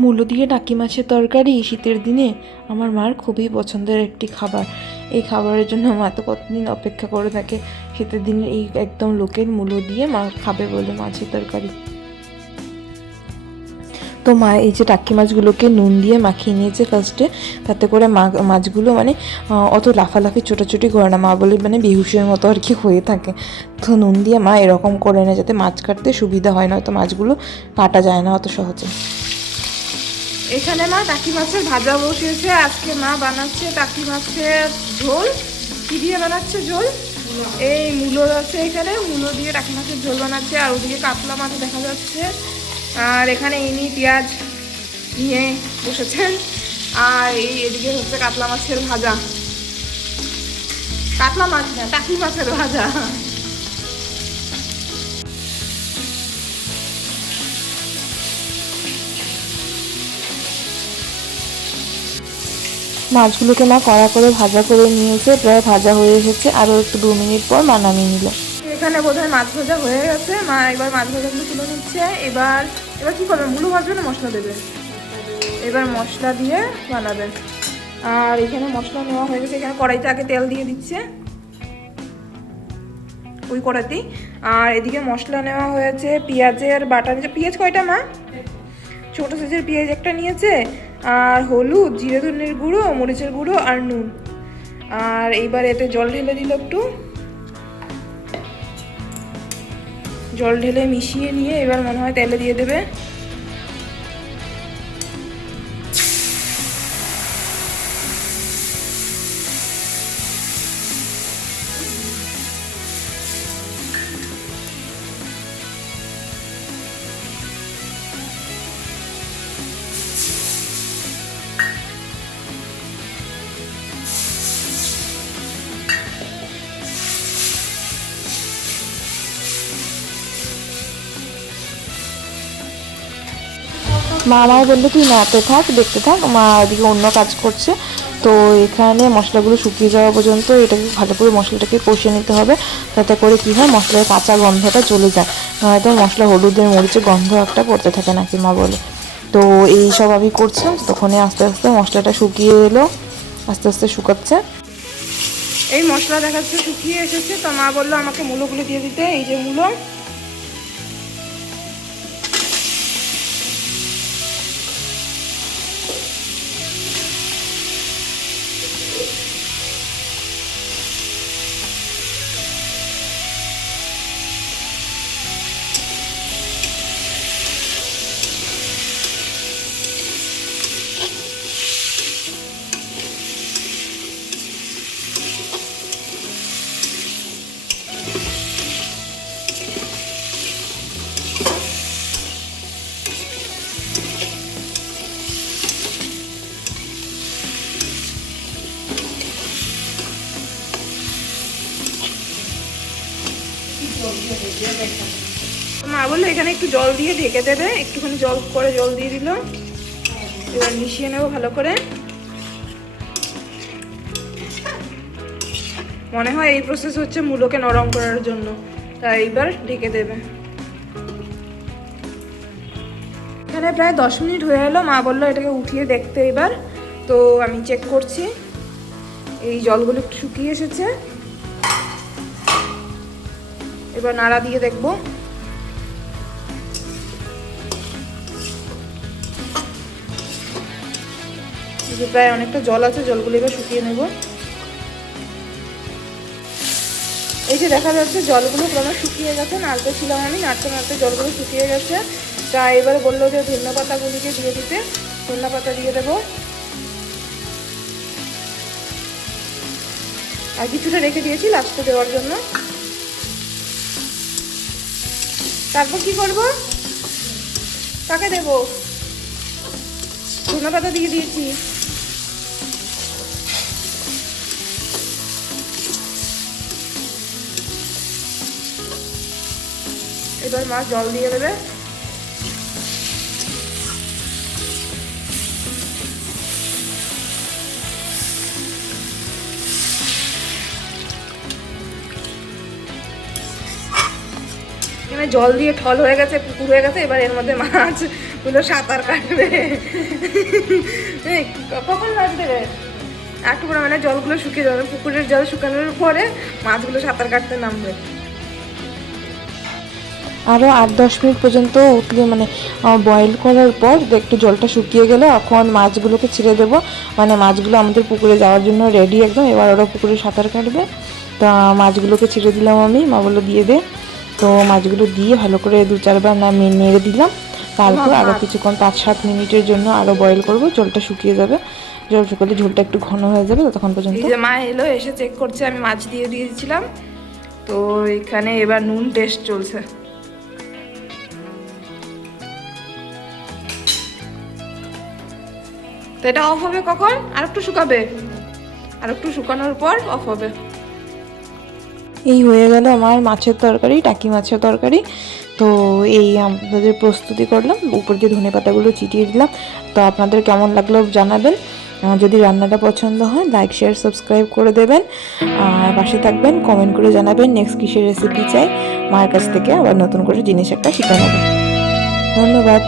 মূলো দিয়ে টাকি মাছের তরকারি শীতের দিনে আমার মার খুবই পছন্দের একটি খাবার। এই খাবারের জন্য মা তো কতদিন অপেক্ষা করে থাকে শীতের দিনে এই একদম লোকের মূলো দিয়ে মা খাবে বলে মাছের তরকারি। তো মা এই যে টাকি মাছগুলোকে নুন দিয়ে মাখিয়ে নিয়েছে ফার্স্টে, তাতে করে মাছগুলো মানে অত লাফালাফি ছোটাছুটি করে না, মা বলে মানে বেহুশের মতো আর কি হয়ে থাকে। তো নুন দিয়ে মা এরকম করে না যাতে মাছ কাটতে সুবিধা হয়, না তো মাছগুলো কাটা যায় না অত সহজে। এখানে মা টাকি মাছের ভাজা বসিয়েছে। আজকে মা বানাচ্ছে টাকি মাছের ঝোল। কি দিয়ে বানাচ্ছে ঝোল? এই মূলো আছে, এখানে মূলো দিয়ে টাকি মাছের ঝোল বানাচ্ছে। আর ওদিকে কাতলা মাছ দেখা যাচ্ছে। আর এখানে ইনি পেঁয়াজ নিয়ে বসেছেন। আর এদিকে হচ্ছে কাতলা মাছের ভাজা। কাতলা মাছ না, টাকি মাছের ভাজা। মাছগুলোকে মা কড়া করে ভাজা করে নিয়েছে, প্রায় ভাজা হয়ে এসেছে। আরও একটু 2 মিনিট পর মা নামিয়ে নিল। এখানে বোধহয় মাছ ভাজা হয়ে গেছে। মা এবার মাছ ভাজাগুলো তুলে নিচ্ছে। এবার এবার কি করবেন? মূলো ভাজবে না মশলা দেবেন? এবার মশলা দিয়ে বানাবেন। আর এখানে মশলা নেওয়া হয়ে গেছে। এখানে কড়াইতে আগে তেল দিয়ে দিচ্ছে, ওই কড়াইতেই। আর এদিকে মশলা নেওয়া হয়েছে, পেঁয়াজের বাটা নিয়েছে। পেঁয়াজ কয়টা মা? ছোটো সাইজের পেঁয়াজ একটা নিয়েছে। আর হলুদ, জিরে ধনের গুঁড়ো, মরিচের গুঁড়ো আর নুন। আর এইবার এতে জল ঢেলে দিল, একটু জল ঢেলে মিশিয়ে নিয়ে এবার মনে হয় তেলে দিয়ে দেবে। মা আমায় বললো তুই নাড়তে থাক, দেখতে থাক। মা ওদিকে অন্য কাজ করছে। তো এখানে মশলাগুলো শুকিয়ে যাওয়া পর্যন্ত এটাকে ভালো করে মশলাটাকে কষিয়ে নিতে হবে, তাতে করে কী হয় মশলার কাঁচা গন্ধটা চলে যায়। নয়তো মশলা হলুদের মরিচের গন্ধ একটা করতে থাকে নাকি মা বলে। তো এই সব আমি করছিলাম, তখনই আস্তে আস্তে মশলাটা শুকিয়ে এলো, আস্তে আস্তে শুকাচ্ছে। এই মশলা দেখাচ্ছে শুকিয়ে এসেছে। তো মা বললো আমাকে মূলোগুলো দিয়ে দিতে। এই যে মূলো, মা বললো এখানে একটু জল দিয়ে ঢেকে দেবে। একটুখানি জল দিয়ে দিল। এবার মিশিয়ে নেবো ভালো করে। মনে হয় এই প্রসেস হচ্ছে মূলোকে নরম করার জন্য, তাই এবার ঢেকে দেবে। এখানে প্রায় 10 মিনিট হয়ে এলো। মা বললো এটাকে উঠিয়ে দেখতে এবার। তো আমি চেক করছি। এই জলগুলো একটু শুকিয়ে এসেছে। এবার নাড়া দিয়ে দেখবো। প্রায় অনেকটা জল আছে, জলগুলো এবার শুকিয়ে নেব। এই যে দেখা যাচ্ছে জলগুলো ক্রমে শুকিয়ে গেছে। নাড়তে ছিলাম আমি, নাড়তে নাড়তে জলগুলো শুকিয়ে গেছে। তা এবার বললো যে ধনিয়া পাতাগুলিকে দিয়ে দিতে। ধনিয়া পাতা দিয়ে দেবো। আর কিছুটা রেখে দিয়েছি লাস্টে দেওয়ার জন্য। তারপর কি করব? কাকে দেব? ধনিয়া পাতা দিয়ে দিয়েছি। এবার মা জল দিয়ে দেবে। এখানে জল দিয়ে ঠল হয়ে গেছে, পুকুর হয়ে গেছে। এবার এর মধ্যে বললো সাঁতার কাটবে। কখন লাগবে রে? একটু করে মানে জলগুলো শুকিয়ে যাবে, পুকুরের জল শুকানোর পরে মাছগুলো সাঁতার কাটতে নামবে। আরও 8-10 মিনিট পর্যন্ত উতলে মানে বয়েল করার পর একটু জলটা শুকিয়ে গেলে এখন মাছগুলোকে ছেড়ে দেবো। মানে মাছগুলো আমাদের পুকুরে যাওয়ার জন্য রেডি একদম। এবার ওরা পুকুরে সাঁতার কাটবে। তো মাছগুলোকে ছেড়ে দিলাম আমি, মা বললো দিয়ে দে। তো মাছগুলো দিয়ে ভালো করে 2-4 বার নেড়ে দিলাম। তারপর আরও কিছুক্ষণ 5-7 মিনিটের জন্য আরও বয়েল করবো, জলটা শুকিয়ে যাবে। জল শুকালে ঝোলটা একটু ঘন হয়ে যাবে, ততক্ষণ পর্যন্ত। এই যে মা এলো, এসে চেক করছে, আমি মাছ দিয়ে দিয়েছিলাম। তো এখানে এবার নুন টেস্ট চলছে। তো এটা অফ হবে কখন? আর একটু শুকাবে, আর একটু শুকানোর পর অফ হবে। এই হয়ে গেল আমার মাছের তরকারি, টাকি মাছের তরকারি। তো এই আপনাদের প্রস্তুতি করলাম, উপর দিয়ে ধনেপাতাগুলো চিটিয়ে দিলাম। তো আপনাদের কেমন লাগলো জানাবেন। যদি রান্নাটা পছন্দ হয় লাইক শেয়ার সাবস্ক্রাইব করে দেবেন, আর পাশে থাকবেন, কমেন্ট করে জানাবেন নেক্সট কিসের রেসিপি চাই। মায়ের কাছ থেকে আবার নতুন করে জিনিস একটা শিখে নেবেন। ধন্যবাদ।